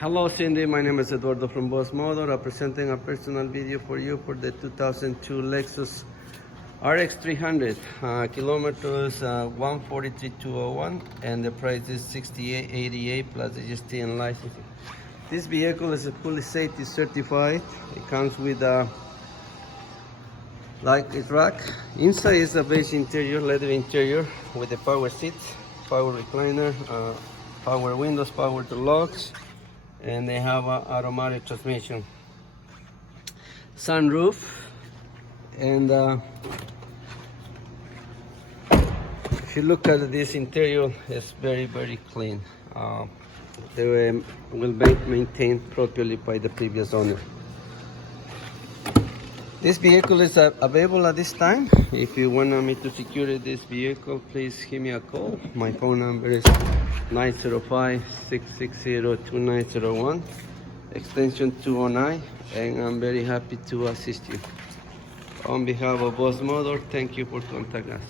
Hello Cindy, my name is Eduardo from Boss Motor. I'm presenting a personal video for you for the 2002 Lexus RX300. Kilometers 143,201 and the price is $68.88 plus GST and licensing. This vehicle is fully safety certified. It comes with a luggage rack. Inside is a beige interior, leather interior with a power seat, power recliner, power windows, power door locks, and they have an automatic transmission, sunroof, and if you look at this interior, it's very clean. They will be maintained properly by the previous owner. This vehicle is available at this time. If you want me to secure this vehicle, please give me a call. My phone number is 905-660-2901, extension 209, and I'm very happy to assist you. On behalf of Boss Motor, thank you for contacting us.